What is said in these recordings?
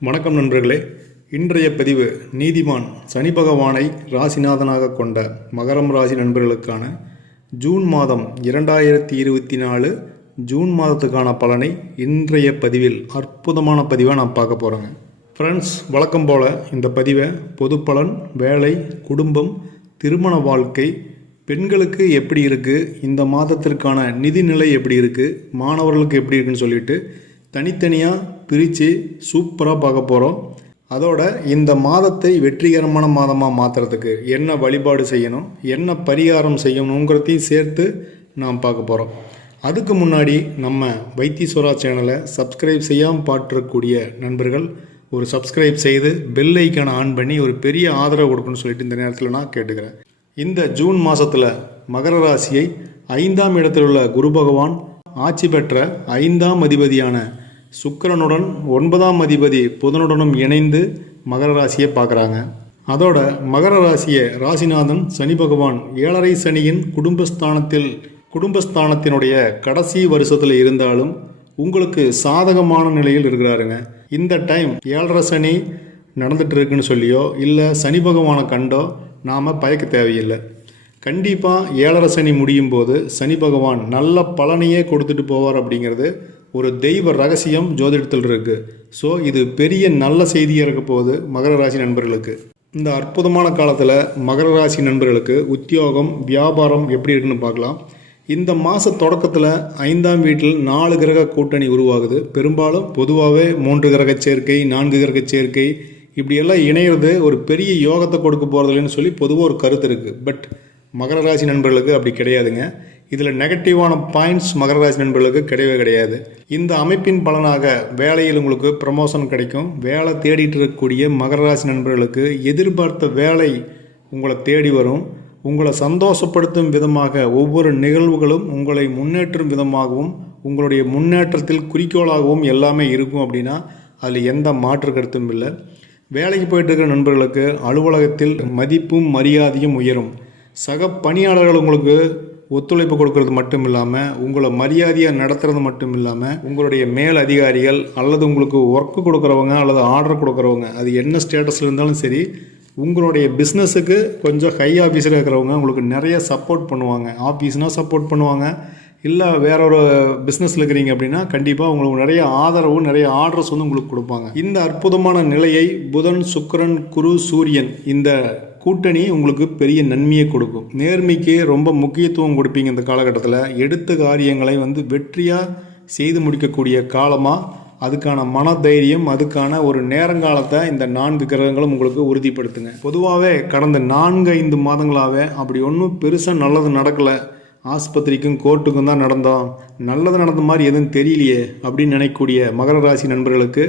வணக்கம் நண்பர்களே. இன்றைய பதிவு நீதிமான் சனி பகவானை ராசிநாதனாக கொண்ட மகரம் ராசி நண்பர்களுக்கான ஜூன் மாதம் இரண்டாயிரத்தி இருபத்தி நாலு ஜூன் மாதத்துக்கான பலனை இன்றைய பதிவில் அற்புதமான பதிவாக நான் பார்க்க போகிறேங்க ஃப்ரெண்ட்ஸ் வழக்கம் போல் இந்த பதிவை பொது பலன் வேலை குடும்பம் திருமண வாழ்க்கை பெண்களுக்கு எப்படி இருக்குது இந்த மாதத்திற்கான நிதிநிலை எப்படி இருக்குது மாணவர்களுக்கு எப்படி இருக்குன்னு சொல்லிட்டு தனித்தனியாக பிரித்து சூப்பராக பார்க்க போகிறோம் அதோட இந்த மாதத்தை வெற்றிகரமான மாதமாக மாற்றுறதுக்கு என்ன வழிபாடு செய்யணும் என்ன பரிகாரம் செய்யணுங்கிறதையும் சேர்த்து நாம் பார்க்க போகிறோம் அதுக்கு முன்னாடி நம்ம வைத்தீஸ்வரா சேனலை சப்ஸ்கிரைப் செய்யாமல் பாட்டுறக்கூடிய நண்பர்கள் ஒரு சப்ஸ்கிரைப் செய்து பெல் ஐக்கானை ஆன் பண்ணி ஒரு பெரிய ஆதரவு கொடுக்கணும்னு சொல்லிட்டு இந்த நேரத்தில் நான் கேட்டுக்கிறேன். இந்த ஜூன் மாதத்தில் மகர ராசியை ஐந்தாம் இடத்தில் உள்ள குரு பகவான் ஆட்சி பெற்ற ஐந்தாம் அதிபதியான சுக்கிரனுடன் ஒன்பதாம் அதிபதி புதனுடனும் இணைந்து மகர ராசியை பார்க்குறாங்க. அதோட மகர ராசியை ராசிநாதன் சனி பகவான் ஏழரை சனியின் குடும்பஸ்தானத்தில் குடும்பஸ்தானத்தினுடைய கடைசி வருஷத்தில் இருந்தாலும் உங்களுக்கு சாதகமான நிலையில் இருக்கிறாருங்க. இந்த டைம் ஏழரை சனி நடந்துட்டு இருக்குன்னு சொல்லியோ இல்லை சனி பகவானை கண்டோ நாம் பயக்க தேவையில்லை. கண்டிப்பாக ஏழரை சனி முடியும் போது சனி பகவான் நல்ல பலனையே கொடுத்துட்டு போவார் அப்படிங்கிறது ஒரு தெய்வ ரகசியம் ஜோதிடத்தில் இருக்குது ஸோ இது பெரிய நல்ல செய்தியாக இருக்க போகுது மகர ராசி நண்பர்களுக்கு. இந்த அற்புதமான காலத்தில் மகர ராசி நண்பர்களுக்கு உத்தியோகம் வியாபாரம் எப்படி இருக்குன்னு பார்க்கலாம். இந்த மாத தொடக்கத்தில் ஐந்தாம் வீட்டில் நாலு கிரக கூட்டணி உருவாகுது. பெரும்பாலும் பொதுவாகவே மூன்று கிரக சேர்க்கை நான்கு கிரக சேர்க்கை இப்படியெல்லாம் இணையிறது ஒரு பெரிய யோகத்தை கொடுக்க போகிறதில்லன்னு சொல்லி பொதுவாக ஒரு கருத்து இருக்குது பட் மகர ராசி நண்பர்களுக்கு அப்படி கிடையாதுங்க. இதில் நெகட்டிவான பாயிண்ட்ஸ் மகரராசி நண்பர்களுக்கு கிடையவே கிடையாது. இந்த அமைப்பின் பலனாக வேலையில் உங்களுக்கு ப்ரமோஷன் கிடைக்கும். வேலை தேடிட்டு இருக்கக்கூடிய மகரராசி நண்பர்களுக்கு எதிர்பார்த்த வேலை உங்களை தேடி வரும். உங்களை சந்தோஷப்படுத்தும் விதமாக ஒவ்வொரு நிகழ்வுகளும் உங்களை முன்னேற்றும் விதமாகவும் உங்களுடைய முன்னேற்றத்தில் குறிக்கோளாகவும் எல்லாமே இருக்கும் அப்படின்னா அதில் எந்த மாற்று கருத்தும் இல்லை. வேலைக்கு போயிட்டு இருக்கிற நண்பர்களுக்கு அலுவலகத்தில் மதிப்பும் மரியாதையும் உயரும். சக பணியாளர்கள் உங்களுக்கு ஒத்துழைப்பு கொடுக்கறது மட்டும் இல்லாமல் உங்களை மரியாதையாக நடத்துறது மட்டும் இல்லாமல் உங்களுடைய மேல் அதிகாரிகள் அல்லது உங்களுக்கு ஒர்க்கு கொடுக்குறவங்க அல்லது ஆர்டர் கொடுக்குறவங்க அது என்ன ஸ்டேட்டஸில் இருந்தாலும் சரி உங்களுடைய பிஸ்னஸுக்கு கொஞ்சம் ஹை ஆஃபீஸில் இருக்கிறவங்க உங்களுக்கு நிறைய சப்போர்ட் பண்ணுவாங்க. ஆஃபீஸ்னால் சப்போர்ட் பண்ணுவாங்க. இல்லை வேற ஒரு பிஸ்னஸில் இருக்கிறீங்க அப்படின்னா கண்டிப்பாக உங்களுக்கு நிறைய ஆதரவும் நிறைய ஆர்டர்ஸ் வந்து உங்களுக்கு கொடுப்பாங்க. இந்த அற்புதமான நிலையை புதன் சுக்கரன் குரு சூரியன் இந்த கூட்டணி உங்களுக்கு பெரிய நன்மையை கொடுக்கும். நேர்மைக்கு ரொம்ப முக்கியத்துவம் கொடுப்பீங்க இந்த காலகட்டத்தில். எடுத்த காரியங்களை வந்து வெற்றியாக செய்து முடிக்கக்கூடிய காலமாக அதுக்கான மன தைரியம் அதுக்கான ஒரு நேரங்காலத்தை இந்த நான்கு கிரகங்களும் உங்களுக்கு உறுதிப்படுத்துங்க. பொதுவாகவே கடந்த நான்கு ஐந்து மாதங்களாகவே அப்படி ஒன்றும் பெருசாக நல்லது நடக்கலை. ஆஸ்பத்திரிக்கும் கோர்ட்டுக்கும் தான் நடந்தோம். நல்லது நடந்த மாதிரி எதுவும் தெரியலையே அப்படின்னு நினைக்கக்கூடிய மகர ராசி நண்பர்களுக்கு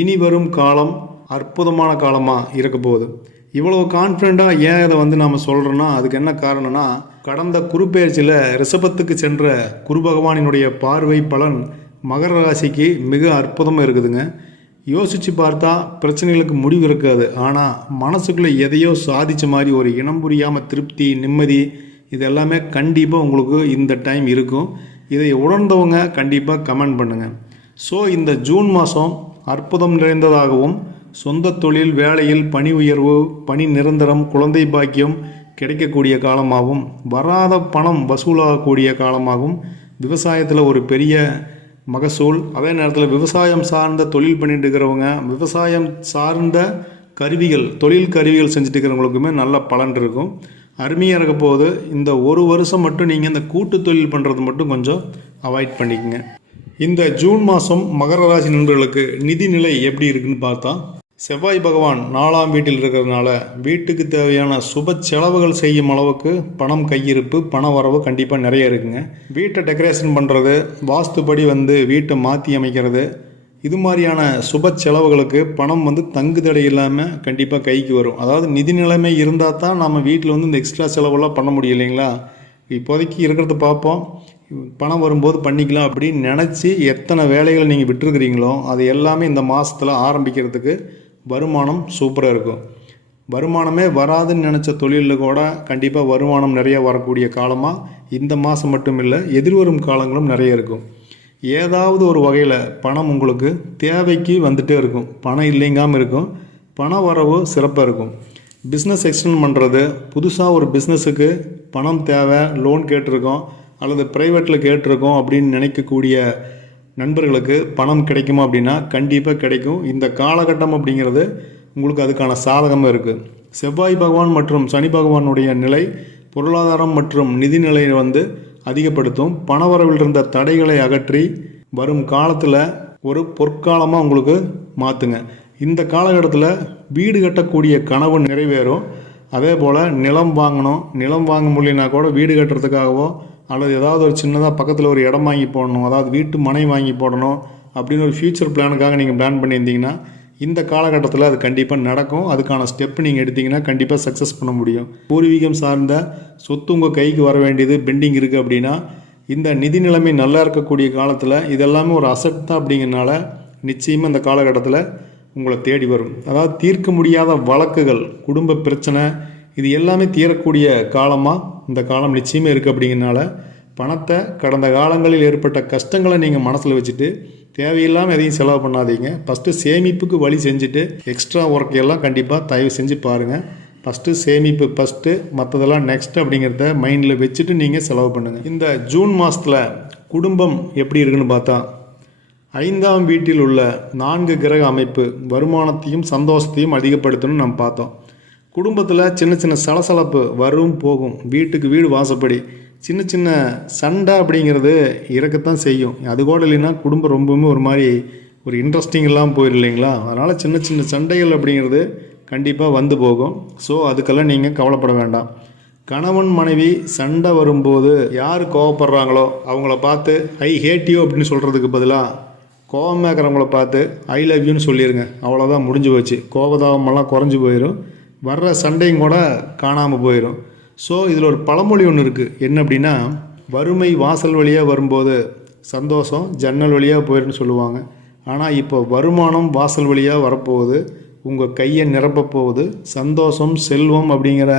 இனி வரும் காலம் அற்புதமான காலமாக இருக்க போகுது. இவ்வளவு கான்ஃபிடண்ட்டாக ஏன் இதை வந்து நாம் சொல்கிறோன்னா அதுக்கு என்ன காரணம்னா கடந்த குருப்பெயர்ச்சியில் ரிஷபத்துக்கு சென்ற குரு பகவானினுடைய பார்வை பலன் மகர ராசிக்கு மிக அற்புதமாக இருக்குதுங்க. யோசித்து பார்த்தா பிரச்சனைகளுக்கு முடிவு இருக்காது. ஆனால் மனசுக்குள்ளே எதையோ சாதித்த மாதிரி ஒரு இனம் புரியாமல் திருப்தி நிம்மதி இது எல்லாமே கண்டிப்பாக உங்களுக்கு இந்த டைம் இருக்கும். இதை உணர்ந்தவங்க கண்டிப்பாக கமெண்ட் பண்ணுங்கள் ஸோ இந்த ஜூன் மாதம் அற்புதம் நிறைந்ததாகவும் சொந்த தொழில் வேலையில் பணி உயர்வு பணி நிரந்தரம் குழந்தை பாக்கியம் கிடைக்கக்கூடிய காலமாகவும் வராத பணம் வசூலாகக்கூடிய காலமாகவும் விவசாயத்தில் ஒரு பெரிய மகசூல். அதே நேரத்தில் விவசாயம் சார்ந்த தொழில் பண்ணிட்டு இருக்கிறவங்க விவசாயம் சார்ந்த கருவிகள் தொழில் கருவிகள் செஞ்சுட்டு இருக்கிறவங்களுக்குமே நல்ல பலன் இருக்கும். அருமையாக இருக்க போது இந்த ஒரு வருஷம் மட்டும் நீங்கள் இந்த கூட்டு தொழில் பண்ணுறது மட்டும் கொஞ்சம் அவாய்ட் பண்ணிக்கங்க. இந்த ஜூன் மாதம் மகர ராசி நண்பர்களுக்கு நிதிநிலை எப்படி இருக்குன்னு பார்த்தா செவ்வாய் பகவான் நாலாம் வீட்டில் இருக்கிறதுனால வீட்டுக்கு தேவையான சுப செலவுகள் செய்யும் அளவுக்கு பணம் கையிருப்பு பண வரவு கண்டிப்பாக நிறைய இருக்குங்க. வீட்டை டெக்கரேஷன் பண்ணுறது வாஸ்துபடி வந்து வீட்டை மாற்றி அமைக்கிறது இது மாதிரியான சுப செலவுகளுக்கு பணம் வந்து தங்குதடை இல்லாமல் கண்டிப்பாக கைக்கு வரும். அதாவது நிதி நிலைமை இருந்தால் தான் நம்ம வீட்டில் வந்து இந்த எக்ஸ்ட்ரா செலவெல்லாம் பண்ண முடியும் இல்லைங்களா? இப்போதைக்கு இருக்கிறத பார்ப்போம். பணம் வரும்போது பண்ணிக்கலாம் அப்படின்னு நினச்சி எத்தனை வேலைகளை நீங்கள் விட்டுருக்கிறீங்களோ அது எல்லாமே இந்த மாதத்தில் ஆரம்பிக்கிறதுக்கு வருமானம் சூப்பராக இருக்கும். வருமானமே வராதுன்னு நினச்ச தொழிலில் கூட கண்டிப்பாக வருமானம் நிறையா வரக்கூடிய காலமாக இந்த மாதம் மட்டும் இல்லை எதிர்வரும் காலங்களும் நிறைய இருக்கும். ஏதாவது ஒரு வகையில் பணம் உங்களுக்கு தேவைக்கு வந்துட்டே இருக்கும். பணம் இல்லைங்காமல் இருக்கும். பண வரவு சிறப்பாக இருக்கும். பிஸ்னஸ் எக்ஸ்டெண்ட் பண்ணுறது புதுசாக ஒரு பிஸ்னஸுக்கு பணம் தேவை லோன் கேட்டிருக்கோம் அல்லது ப்ரைவேட்டில் கேட்டிருக்கோம் அப்படின்னு நினைக்கக்கூடிய நண்பர்களுக்கு பணம் கிடைக்குமா அப்படின்னா கண்டிப்பாக கிடைக்கும். இந்த காலகட்டம் அப்படிங்கிறது உங்களுக்கு அதுக்கான சாதகமாக இருக்குது செவ்வாய் பகவான் மற்றும் சனி பகவானுடைய நிலை பொருளாதாரம் மற்றும் நிதி நிலையை வந்து அதிகப்படுத்தும். பணவரவில் இருந்த தடைகளை அகற்றி வரும் காலத்தில் ஒரு பொற்காலமாக உங்களுக்கு மாற்றுங்க இந்த காலகட்டத்தில் வீடு கட்டக்கூடிய கனவு நிறைவேறும். அதே போல் நிலம் வாங்கணும். நிலம் வாங்க முடியலனா கூட வீடு கட்டுறதுக்காகவோ அல்லது ஏதாவது ஒரு சின்னதாக பக்கத்தில் ஒரு இடம் வாங்கி போடணும் அதாவது வீட்டு மனை வாங்கி போடணும் அப்படின்னு ஒரு ஃப்யூச்சர் பிளானுக்காக நீங்கள் பிளான் பண்ணியிருந்தீங்கன்னா இந்த காலகட்டத்தில் அது கண்டிப்பாக நடக்கும். அதுக்கான ஸ்டெப் நீங்கள் எடுத்தீங்கன்னா கண்டிப்பாக சக்ஸஸ் பண்ண முடியும். பூர்வீகம் சார்ந்த சொத்து உங்கள் கைக்கு வர வேண்டியது பெண்டிங் இருக்குது அப்படின்னா இந்த நிதி நிலைமை நல்லா இருக்கக்கூடிய காலத்தில் இதெல்லாமே ஒரு அசட் தான் அப்படிங்கிறனால நிச்சயமாக இந்த காலகட்டத்தில் உங்களை தேடி வரும். அதாவது தீர்க்க முடியாத வழக்குகள் குடும்ப பிரச்சனை இது எல்லாமே தீரக்கூடிய காலமாக இந்த காலம் நிச்சயமே இருக்குது அப்படிங்கிறனால பணத்தை கடந்த காலங்களில் ஏற்பட்ட கஷ்டங்களை நீங்கள் மனசில் வச்சுட்டு தேவையில்லாமல் எதையும் செலவு பண்ணாதீங்க. ஃபஸ்ட்டு சேமிப்புக்கு வழி செஞ்சுட்டு எக்ஸ்ட்ரா ஒர்க் எல்லாம் கண்டிப்பாக தயவு செஞ்சு பாருங்கள் ஃபஸ்ட்டு சேமிப்பு ஃபஸ்ட்டு மற்றதெல்லாம் நெக்ஸ்ட் அப்படிங்கிறத மைண்டில் வச்சுட்டு நீங்கள் செலவு பண்ணுங்கள் இந்த ஜூன் மாதத்தில் குடும்பம் எப்படி இருக்குன்னு பார்த்தா ஐந்தாம் வீட்டில் உள்ள நான்கு கிரக அமைப்பு வருமானத்தையும் சந்தோஷத்தையும் அதிகப்படுத்தணும்னு நம்ம பார்த்தோம். குடும்பத்தில் சின்ன சின்ன சலசலப்பு வரும் போகும். வீட்டுக்கு வீடு வாசப்படி. சின்ன சின்ன சண்டை அப்படிங்கிறது இறக்கத்தான் செய்யும். அது கூட இல்லைன்னா குடும்பம் ரொம்பவுமே ஒரு மாதிரி ஒரு இன்ட்ரெஸ்டிங் இல்லாமல் போயிடும் இல்லைங்களா? அதனால் சின்ன சின்ன சண்டைகள் அப்படிங்கிறது கண்டிப்பாக வந்து போகும். ஸோ அதுக்கெல்லாம் நீங்கள் கவலைப்பட வேண்டாம். கணவன் மனைவி சண்டை வரும்போது யார் கோவப்படுறாங்களோ அவங்கள பார்த்து ஐ ஹேட் யூ அப்படின்னு சொல்கிறதுக்கு பதிலாக கோவமாக இருக்கிறவங்கள பார்த்து ஐ லவ் யூன்னு சொல்லிடுங்க அவ்வளோதான் முடிஞ்சு போச்சு. கோபதாபமெல்லாம் குறைஞ்சி போயிடும் வர்ற சண்டையும் கூட காணாமல் போயிடும் ஸோ இதில் ஒரு பழமொழி ஒன்று இருக்குது என்ன அப்படின்னா வறுமை வாசல் வழியாக வரும்போது சந்தோஷம் ஜன்னல் வழியாக போயிடும்னு சொல்லுவாங்க. ஆனால் இப்போ வருமானம் வாசல் வழியாக வரப்போகுது. உங்கள் கையை நிரப்ப போகுது. சந்தோஷம் செல்வம் அப்படிங்கிற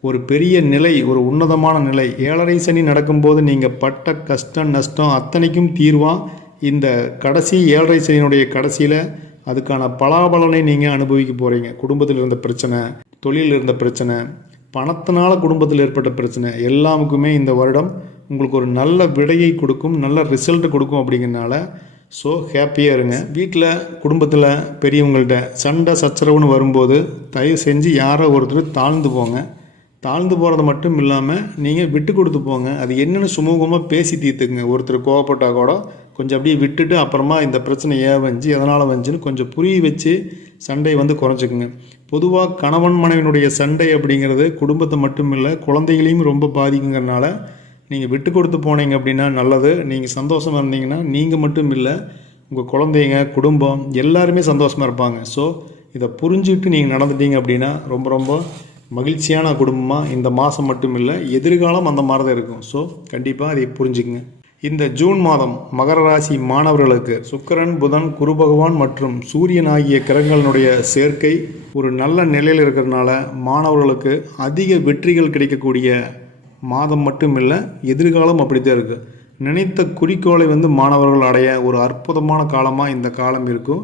ஒரு பெரிய நிலை ஒரு உன்னதமான நிலை. ஏழரை சனி நடக்கும்போது நீங்கள் பட்ட கஷ்டம் நஷ்டம் அத்தனைக்கும் தீர்வாக இந்த கடைசி ஏழரை சனியினுடைய கடைசியில் அதுக்கான பலாபலனை நீங்கள் அனுபவிக்க போகிறீங்க குடும்பத்தில் இருந்த பிரச்சனை தொழிலில் இருந்த பிரச்சனை பணத்தினால குடும்பத்தில் ஏற்பட்ட பிரச்சனை எல்லாமுக்குமே இந்த வருடம் உங்களுக்கு ஒரு நல்ல விடையை கொடுக்கும் நல்ல ரிசல்ட் கொடுக்கும் அப்படிங்கிறனால ஸோ ஹாப்பியாக இருங்க. வீட்டில் குடும்பத்தில் பெரியவங்கள்ட்ட சண்டை சச்சரவுன்னு வரும்போது தயவு செஞ்சு யாரோ ஒருத்தர் தாழ்ந்து போங்க. தாழ்ந்து போகிறது மட்டும் இல்லாமல் நீங்கள் விட்டு கொடுத்து போங்க. அது என்னென்னு சுமூகமாக பேசி தீர்த்துக்குங்க. ஒருத்தர் கோவப்பட்டால் கூட கொஞ்சம் அப்படியே விட்டுட்டு அப்புறமா இந்த பிரச்சனை ஏன் வந்துச்சு எதனால் வந்துச்சுன்னு கொஞ்சம் புரிய வச்சு சண்டையை வந்து குறைச்சிக்குங்க. பொதுவாக கணவன் மனைவினுடைய சண்டை அப்படிங்கிறது குடும்பத்தை மட்டும் இல்லை குழந்தைகளையும் ரொம்ப பாதிக்குங்கிறனால நீங்கள் விட்டு கொடுத்து போனீங்க அப்படின்னா நல்லது. நீங்கள் சந்தோஷமாக இருந்தீங்கன்னா நீங்கள் மட்டும் இல்லை உங்கள் குழந்தைங்க குடும்பம் எல்லாருமே சந்தோஷமாக இருப்பாங்க. ஸோ இதை புரிஞ்சுக்கிட்டு நீங்கள் நடந்துட்டீங்க அப்படின்னா ரொம்ப ரொம்ப மகிழ்ச்சியான குடும்பமாக இந்த மாதம் மட்டும் இல்லை எதிர்காலம் அந்த மாதிரி தான் இருக்கும். ஸோ கண்டிப்பாக அதை புரிஞ்சுக்குங்க. இந்த ஜூன் மாதம் மகர ராசி மாணவர்களுக்கு சுக்கிரன் புதன் குரு பகவான் மற்றும் சூரியன் ஆகிய கிரகங்களினுடைய சேர்க்கை ஒரு நல்ல நிலையில் இருக்கிறதுனால மாணவர்களுக்கு அதிக வெற்றிகள் கிடைக்கக்கூடிய மாதம் மட்டும் இல்லை எதிர்காலம் அப்படித்தான் இருக்குது நினைத்த குறிக்கோளை வந்து மாணவர்கள் அடைய ஒரு அற்புதமான காலமாக இந்த காலம் இருக்கும்.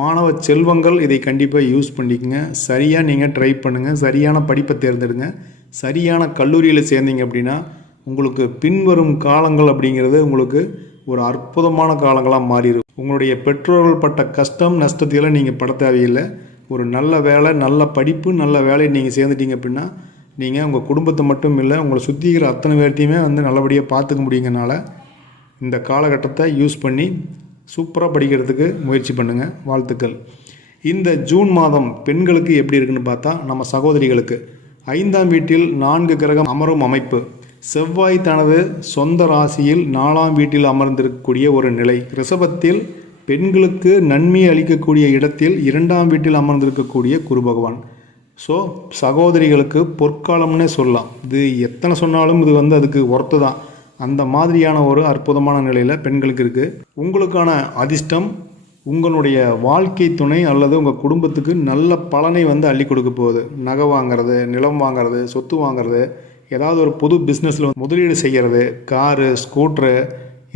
மாணவ செல்வங்கள் இதை கண்டிப்பாக யூஸ் பண்ணிக்கங்க. சரியாக நீங்கள் ட்ரை பண்ணுங்கள் சரியான படிப்பை தேர்ந்தெடுங்க. சரியான கல்லூரியில் சேர்ந்தீங்க அப்படின்னா உங்களுக்கு பின்வரும் காலங்கள் அப்படிங்கிறது உங்களுக்கு ஒரு அற்புதமான காலங்களாக மாறிடும் உங்களுடைய பெற்றோர்கள் பட்ட கஷ்டம் நஷ்டத்தையெல்லாம் நீங்கள் பட தேவையில்லை. ஒரு நல்ல வேலை நல்ல படிப்பு நல்ல வேலையை நீங்கள் சேர்ந்துட்டீங்க அப்படின்னா நீங்கள் உங்கள் குடும்பத்தை மட்டும் இல்லை உங்களை சுற்றிக்கிற அத்தனை பேர்த்தையுமே வந்து நல்லபடியாக பார்த்துக்க முடியுங்கனால இந்த காலகட்டத்தை யூஸ் பண்ணி சூப்பராக படிக்கிறதுக்கு முயற்சி பண்ணுங்கள் வாழ்த்துக்கள். இந்த ஜூன் மாதம் பெண்களுக்கு எப்படி இருக்குன்னு பார்த்தா நம்ம சகோதரிகளுக்கு. ஐந்தாம் வீட்டில் நான்கு கிரகம் அமரும் அமைப்பு. செவ்வாய் தனது சொந்த ராசியில் நாலாம் வீட்டில் அமர்ந்திருக்கக்கூடிய ஒரு நிலை. ரிஷபத்தில் பெண்களுக்கு நன்மை அளிக்கக்கூடிய இடத்தில் இரண்டாம் வீட்டில் அமர்ந்திருக்கக்கூடிய குரு பகவான். ஸோ சகோதரிகளுக்கு பொற்காலம்னே சொல்லலாம். இது எத்தனை சொன்னாலும் இது வந்து அதுக்கு ஒர்த்து தான். அந்த மாதிரியான ஒரு அற்புதமான நிலையில் பெண்களுக்கு இருக்குது உங்களுக்கான அதிர்ஷ்டம் உங்களுடைய வாழ்க்கை துணை அல்லது உங்கள் குடும்பத்துக்கு நல்ல பலனை வந்து அள்ளி கொடுக்க போகுது. நகை வாங்குறது நிலம் வாங்குறது சொத்து வாங்குறது ஏதாவது ஒரு புது பிஸ்னஸில் முதலீடு செய்கிறது காரு ஸ்கூட்ரு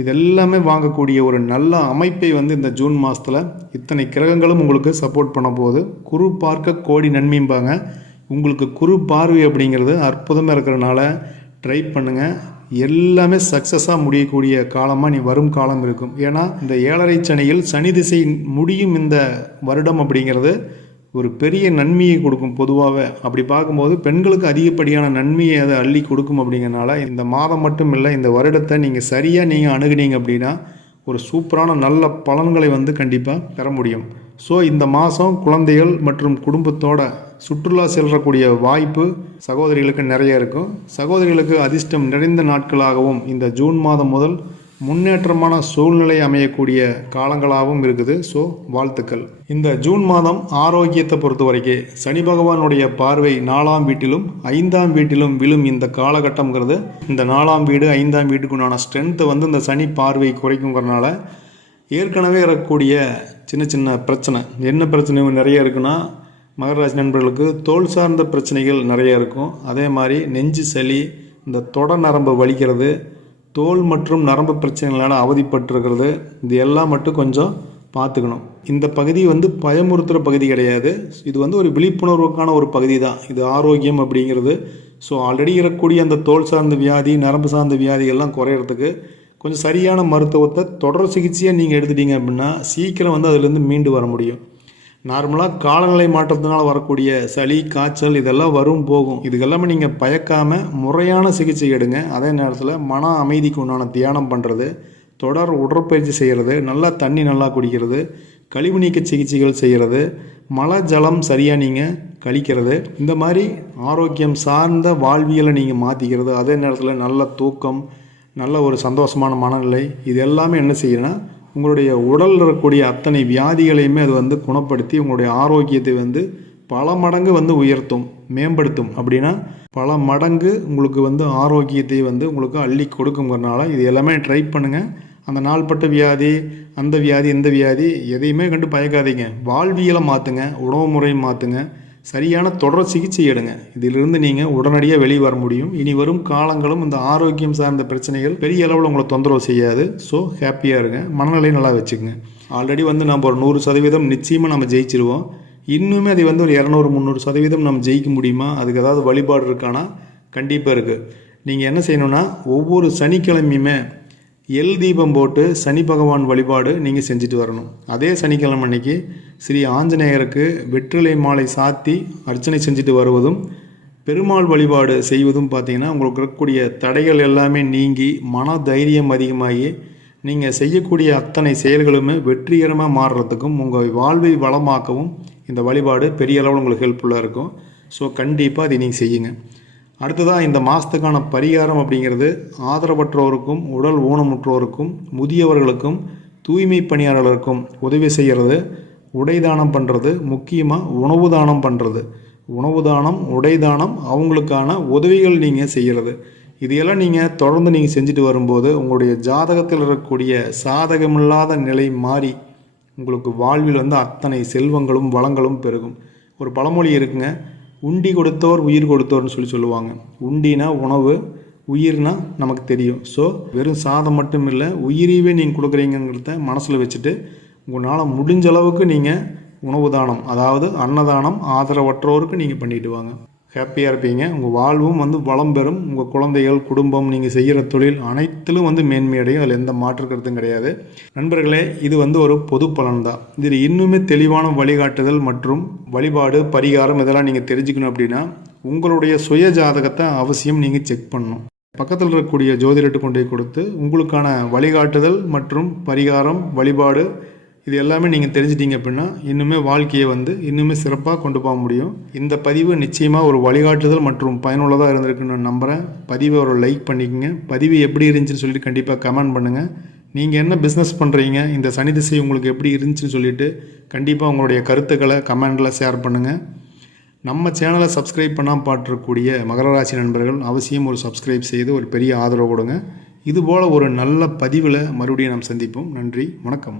இது எல்லாமே வாங்கக்கூடிய ஒரு நல்ல அமைப்பை வந்து இந்த ஜூன் மாதத்தில் இத்தனை கிரகங்களும் உங்களுக்கு சப்போர்ட் பண்ண போகுது. குரு பார்க்க கோடி நன்மைம்பாங்க. உங்களுக்கு குரு பார்வை அப்படிங்கிறது அற்புதமாக இருக்கிறனால ட்ரை பண்ணுங்கள் எல்லாமே சக்ஸஸாக முடியக்கூடிய காலமாக நீ வரும் காலம் இருக்கும். ஏன்னா இந்த ஏழரை சனியில் சனி திசை முடியும் இந்த வருடம் அப்படிங்கிறது ஒரு பெரிய நன்மையை கொடுக்கும் பொதுவாகவே. அப்படி பார்க்கும்போது பெண்களுக்கு அதிகப்படியான நன்மையை அதை அள்ளி கொடுக்கும் அப்படிங்கிறனால இந்த மாதம் மட்டும் இல்லை இந்த வருடத்தை நீங்கள் சரியாக நீங்கள் அணுகுனீங்க அப்படின்னா ஒரு சூப்பரான நல்ல பலன்களை வந்து கண்டிப்பாக பெற முடியும். ஸோ இந்த மாதம் குழந்தைகள் மற்றும் குடும்பத்தோட சுற்றுலா செல்லக்கூடிய வாய்ப்பு சகோதரிகளுக்கு நிறைய இருக்கும். சகோதரிகளுக்கு அதிர்ஷ்டம் நிறைந்த நாட்களாகவும் இந்த ஜூன் மாதம் முதல் முன்னேற்றமான சூழ்நிலை அமையக்கூடிய காலங்களாகவும் இருக்குது. ஸோ வாழ்த்துக்கள். இந்த ஜூன் மாதம் ஆரோக்கியத்தை பொறுத்த வரைக்கும் சனி பகவானுடைய பார்வை நாலாம் வீட்டிலும் ஐந்தாம் வீட்டிலும் விழும் இந்த காலகட்டம்ங்கிறது இந்த நாலாம் வீடு ஐந்தாம் வீட்டுக்குண்டான ஸ்ட்ரென்த்தை வந்து இந்த சனி பார்வை குறைக்குங்கிறனால ஏற்கனவே இருக்கக்கூடிய சின்ன சின்ன பிரச்சனை. என்ன பிரச்சனை நிறைய இருக்குன்னா மகராஜ் நண்பர்களுக்கு தோல் சார்ந்த பிரச்சனைகள் நிறைய இருக்கும். அதே மாதிரி நெஞ்சு சளி இந்த தொட நரம்பு வலிக்கிறது தோல் மற்றும் நரம்பு பிரச்சனைகளால் அவதிப்பட்டிருக்கிறது. இது எல்லாம் மட்டும் கொஞ்சம் பார்த்துக்கணும். இந்த பகுதி வந்து பயமுறுத்துகிற பகுதி கிடையாது. இது வந்து ஒரு விழிப்புணர்வுக்கான ஒரு பகுதி தான். இது ஆரோக்கியம் அப்படிங்கிறது. ஸோ ஆல்ரெடி இருக்கக்கூடிய அந்த தோல் சார்ந்த வியாதி நரம்பு சார்ந்த வியாதிகள்லாம் குறையிறதுக்கு கொஞ்சம் சரியான மருத்துவத்தை தொடர் சிகிச்சையாக நீங்கள் எடுத்துட்டீங்க அப்படின்னா சீக்கிரம் வந்து அதுலேருந்து மீண்டு வர முடியும். நார்மலாக காலநிலை மாற்றத்தினால் வரக்கூடிய சளி காய்ச்சல் இதெல்லாம் வரும் போகும். இதுக்கெல்லாமே நீங்கள் பயக்காமல் முறையான சிகிச்சை எடுங்க. அதே நேரத்தில் மன அமைதிக்கு உண்டான தியானம் பண்ணுறது தொடர் உடற்பயிற்சி செய்கிறது நல்லா தண்ணி நல்லா குடிக்கிறது கழிவு நீக்க சிகிச்சைகள் செய்கிறது மழை ஜலம் சரியாக நீங்கள் கழிக்கிறது இந்த மாதிரி ஆரோக்கியம் சார்ந்த வாழ்வியலை நீங்கள் மாற்றிக்கிறது அதே நேரத்தில் நல்ல தூக்கம் நல்ல ஒரு சந்தோஷமான மனநிலை இது எல்லாமே என்ன செய்யணும்னா உங்களுடைய உடலில் இருக்கக்கூடிய அத்தனை வியாதிகளையுமே அது வந்து குணப்படுத்தி உங்களுடைய ஆரோக்கியத்தை வந்து பல மடங்கு வந்து உயர்த்தும் மேம்படுத்தும். அப்படின்னா பல மடங்கு உங்களுக்கு வந்து ஆரோக்கியத்தை வந்து உங்களுக்கு அள்ளி கொடுக்குங்கிறனால இது எல்லாமே ட்ரை பண்ணுங்கள் அந்த நாள்பட்ட வியாதி அந்த வியாதி இந்த வியாதி எதையுமே கண்டு பயக்காதீங்க. வாழ்வியலை மாற்றுங்க உணவு முறையை மாற்றுங்க சரியான தொடர் சிகிச்சை எடுங்க. இதிலிருந்து நீங்கள் உடனடியாக வெளியே வர முடியும். இனி வரும் காலங்களும் இந்த ஆரோக்கியம் சார்ந்த பிரச்சனைகள் பெரிய அளவில் உங்களை தொந்தரவு செய்யாது. ஸோ ஹாப்பியாக இருங்க. மனநிலையை நல்லா வச்சுக்கோங்க. ஆல்ரெடி வந்து நம்ம ஒரு நூறு சதவீதம் நிச்சயமாக நம்ம ஜெயிச்சிருவோம். இன்னுமே அதை வந்து ஒரு இரநூறு முந்நூறு சதவீதம் நம்ம ஜெயிக்க முடியுமா? அதுக்கு ஏதாவது வழிபாடு இருக்கானா கண்டிப்பாக இருக்குது நீங்கள் என்ன செய்யணும்னா ஒவ்வொரு சனிக்கிழமையுமே எல் தீபம் போட்டு சனி பகவான் வழிபாடு நீங்கள் செஞ்சுட்டு வரணும். அதே சனிக்கிழமை அன்னைக்கு ஸ்ரீ ஆஞ்சநேயருக்கு வெற்றிலை மாலை சாத்தி அர்ச்சனை செஞ்சுட்டு வருவதும் பெருமாள் வழிபாடு செய்வதும் பார்த்தீங்கன்னா உங்களுக்கு இருக்கக்கூடிய தடைகள் எல்லாமே நீங்கி மன தைரியம் அதிகமாகி நீங்கள் செய்யக்கூடிய அத்தனை செயல்களுமே வெற்றிகரமாக மாறுறதுக்கும் உங்கள் வாழ்வை வளமாக்கவும் இந்த வழிபாடு பெரிய அளவில் உங்களுக்கு ஹெல்ப்ஃபுல்லாக இருக்கும். ஸோ கண்டிப்பாக அதை நீங்கள் செய்யுங்க. அடுத்ததாக இந்த மாதத்துக்கான பரிகாரம் அப்படிங்கிறது ஆதரவற்றோருக்கும் உடல் ஊனமுற்றோருக்கும் முதியவர்களுக்கும் தூய்மை பணியாளர்களுக்கும் உதவி செய்கிறது. உடை தானம் பண்ணுறது முக்கியமாக உணவு தானம் பண்ணுறது உணவு தானம் உடை தானம் அவங்களுக்கான உதவிகள் நீங்கள் செய்கிறது. இதையெல்லாம் நீங்கள் தொடர்ந்து நீங்கள் செஞ்சுட்டு வரும்போது உங்களுடைய ஜாதகத்தில் இருக்கக்கூடிய சாதகமில்லாத நிலை மாறி உங்களுக்கு வாழ்வில் வந்து அத்தனை செல்வங்களும் வளங்களும் பெருகும். ஒரு பழமொழி இருக்குங்க உண்டி கொடுத்தோர் உயிர் கொடுத்தோர்னு சொல்லி சொல்லுவாங்க. உண்டினா உணவு உயிர்னா நமக்கு தெரியும். ஸோ வெறும் சாதம் மட்டும் இல்லை உயிரியவே நீங்கள் கொடுக்குறீங்கிறத மனசில் வச்சுட்டு உங்களால் முடிஞ்ச அளவுக்கு நீங்கள் உணவு தானம் அதாவது அன்னதானம் ஆதரவற்றோருக்கு நீங்கள் பண்ணிட்டு வாங்க. ஹாப்பியாக இருப்பீங்க. உங்கள் வாழ்வும் வந்து வளம் பெறும். உங்கள் குழந்தைகள் குடும்பம் நீங்கள் செய்கிற தொழில் அனைத்திலும் வந்து மேன்மையடையும் அதில் எந்த மாற்று கருத்தும் கிடையாது. நண்பர்களே இது வந்து ஒரு பொது பலன் தான் இதில் இன்னுமே தெளிவான வழிகாட்டுதல் மற்றும் வழிபாடு பரிகாரம் இதெல்லாம் நீங்கள் தெரிஞ்சுக்கணும் அப்படின்னா உங்களுடைய சுய ஜாதகத்தை அவசியம் நீங்கள் செக் பண்ணணும். பக்கத்தில் இருக்கக்கூடிய ஜோதிடத்தை கொண்டு கொடுத்து உங்களுக்கான வழிகாட்டுதல் மற்றும் பரிகாரம் வழிபாடு இது எல்லாமே நீங்கள் தெரிஞ்சிட்டீங்க அப்படின்னா இன்னுமே வாழ்க்கையை வந்து இன்னுமே சிறப்பாக கொண்டு போக முடியும். இந்த பதிவு நிச்சயமாக ஒரு வழிகாட்டுதல் மற்றும் பயனுள்ளதாக இருந்திருக்குன்னு நான் நம்புகிறேன் பதிவை ஒரு லைக் பண்ணிக்கோங்க. பதிவு எப்படி இருந்துச்சுன்னு சொல்லிட்டு கண்டிப்பாக கமெண்ட் பண்ணுங்கள் நீங்கள் என்ன பிஸ்னஸ் பண்ணுறீங்க இந்த சனி திசை உங்களுக்கு எப்படி இருந்துச்சுன்னு சொல்லிட்டு கண்டிப்பாக உங்களுடைய கருத்துக்களை கமெண்டில் ஷேர் பண்ணுங்கள் நம்ம சேனலை சப்ஸ்கிரைப் பண்ணாமல் பாட்டுறக்கூடிய மகர ராசி நண்பர்கள் அவசியம் ஒரு சப்ஸ்கிரைப் செய்து ஒரு பெரிய ஆதரவு கொடுங்க. இதுபோல் ஒரு நல்ல பதிவில் மறுபடியும் நாம் சந்திப்போம். நன்றி வணக்கம்.